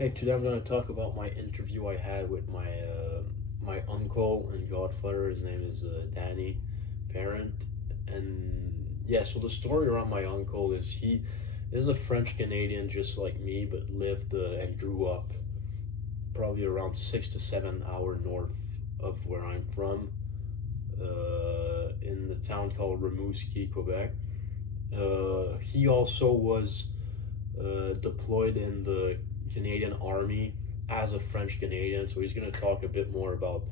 Hey, today I'm going to talk about my interview I had with my uncle and godfather. His name is Danny Parent, and yeah. So the story around my uncle is he is a French Canadian just like me, but lived and grew up probably around 6 to 7 hour north of where I'm from, in the town called Rimouski, Quebec. He also was deployed in the Canadian Army as a French Canadian, so he's going to talk a bit more about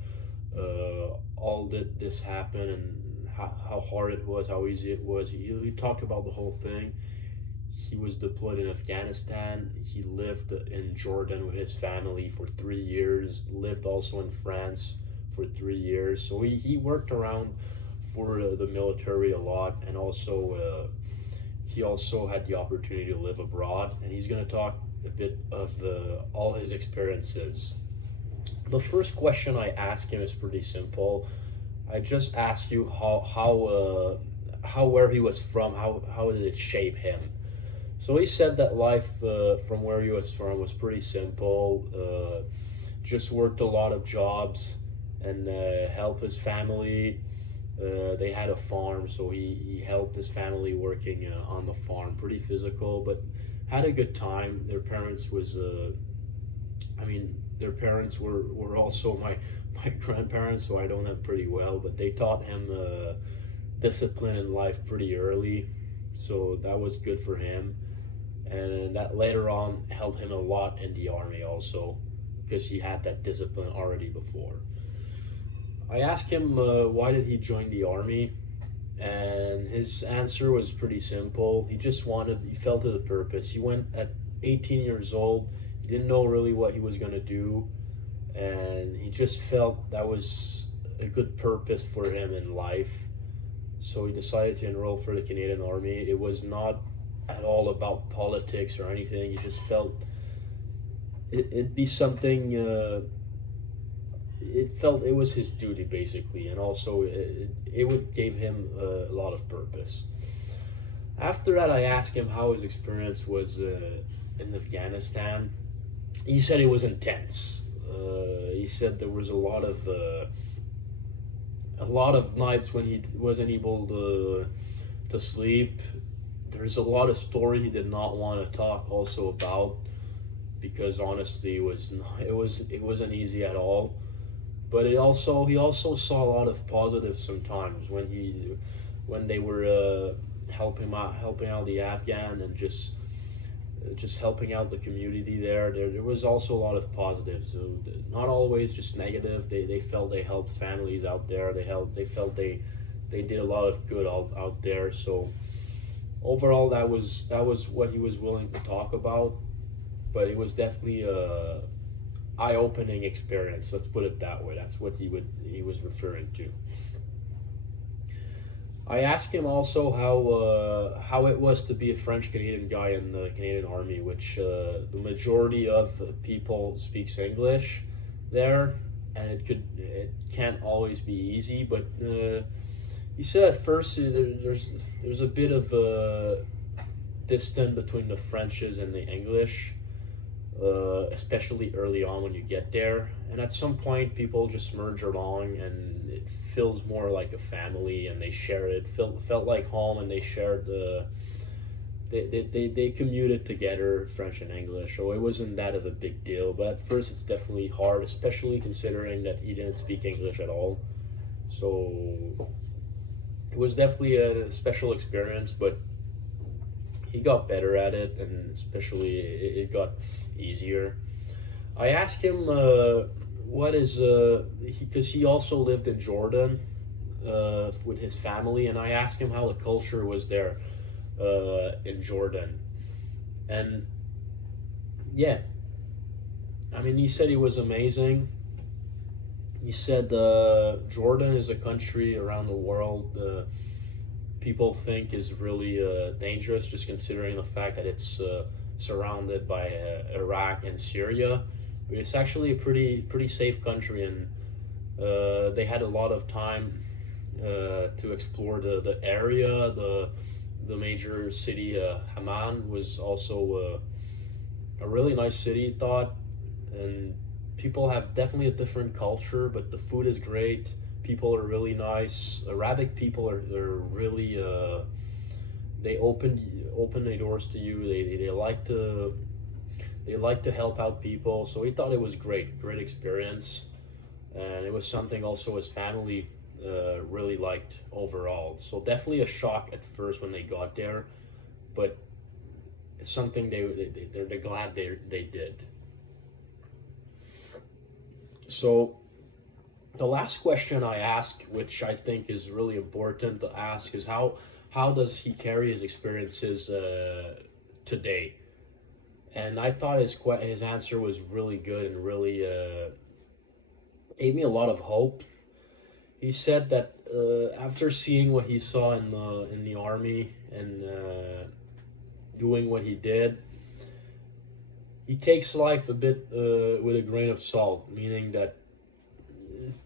all that this happened and how hard it was, how easy it was. He talked about the whole thing. He was deployed in Afghanistan. He lived in Jordan with his family for 3 years, lived also in France for 3 years. So he worked around for the military a lot, and also he also had the opportunity to live abroad, and he's going to talk a bit of all his experiences. The first question I ask him is pretty simple. I just ask you how where he was from, how did it shape him? So he said that life from where he was from was pretty simple. Just worked a lot of jobs and helped his family. They had a farm, so he helped his family working on the farm. Pretty physical, but had a good time. Their parents was, I mean, their parents were also my grandparents, so I know them pretty well. But they taught him discipline in life pretty early, so that was good for him. And that later on helped him a lot in the army also, because he had that discipline already before. I asked him why did he join the army, and his answer was pretty simple. He felt it a purpose. He went at 18 years old. He didn't know really what he was going to do, and he just felt that was a good purpose for him in life. So he decided to enroll for the Canadian Army. It was not at all about politics or anything. He just felt it'd be something. It felt it was his duty basically, and also it would give him a lot of purpose. After that, I asked him how his experience was in Afghanistan. He said it was intense. He said there was a lot of nights when he wasn't able to sleep. There's a lot of story he did not want to talk also about, because honestly it wasn't easy at all. But he also saw a lot of positives sometimes when they were helping out the Afghan, and just helping out the community there. There was also a lot of positives. So not always just negative. They felt they helped families out there. They felt they did a lot of good out there. So overall, that was what he was willing to talk about. But it was definitely a eye-opening experience. Let's put it that way. That's what he was referring to. I asked him also how it was to be a French Canadian guy in the Canadian Army, which the majority of people speaks English there, and it can't always be easy. But he said at first there's a bit of a distance between the Frenches and the English, especially early on when you get there. And at some point, people just merge along, and it feels more like a family, and they share it. Felt like home, and they shared the. They commuted together, French and English, so it wasn't that of a big deal. But at first, it's definitely hard, especially considering that he didn't speak English at all. So it was definitely a special experience, but he got better at it, and especially it got easier. I asked him what is because he also lived in Jordan with his family, and I asked him how the culture was there in Jordan, and yeah, I mean he said it was amazing. He said Jordan is a country around the world people think is really dangerous, just considering the fact that it's surrounded by Iraq and Syria. But it's actually a pretty safe country, and they had a lot of time to explore the area. The major city, Haman, was also a really nice city, he thought, and people have definitely a different culture, but the food is great. People are really nice. Arabic people are really they open their doors to you. They like to help out people. So he thought it was great experience, and it was something also his family really liked overall. So definitely a shock at first when they got there, but it's something they're glad they did. So the last question I ask, which I think is really important to ask, is how does he carry his experiences today? And I thought his answer was really good and really gave me a lot of hope. He said that after seeing what he saw in the army and doing what he did, he takes life a bit with a grain of salt, meaning that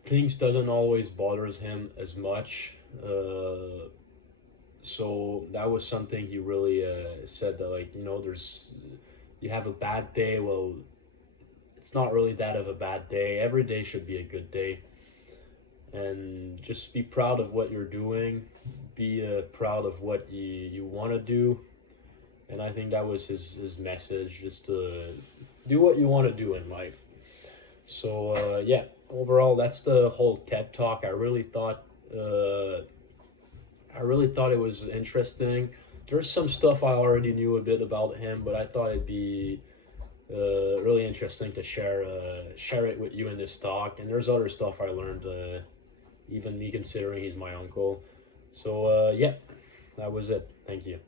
things doesn't always bothers him as much. So that was something he really said that, like, there's you have a bad day. Well, it's not really that of a bad day. Every day should be a good day, and just be proud of what you're doing. Be proud of what you want to do, and I think that was his message, just to do what you want to do in life. So yeah, overall, that's the whole TED talk. I really thought it was interesting. There's some stuff I already knew a bit about him, but I thought it'd be really interesting to share it with you in this talk. And there's other stuff I learned, even me considering he's my uncle. So yeah, that was it. Thank you.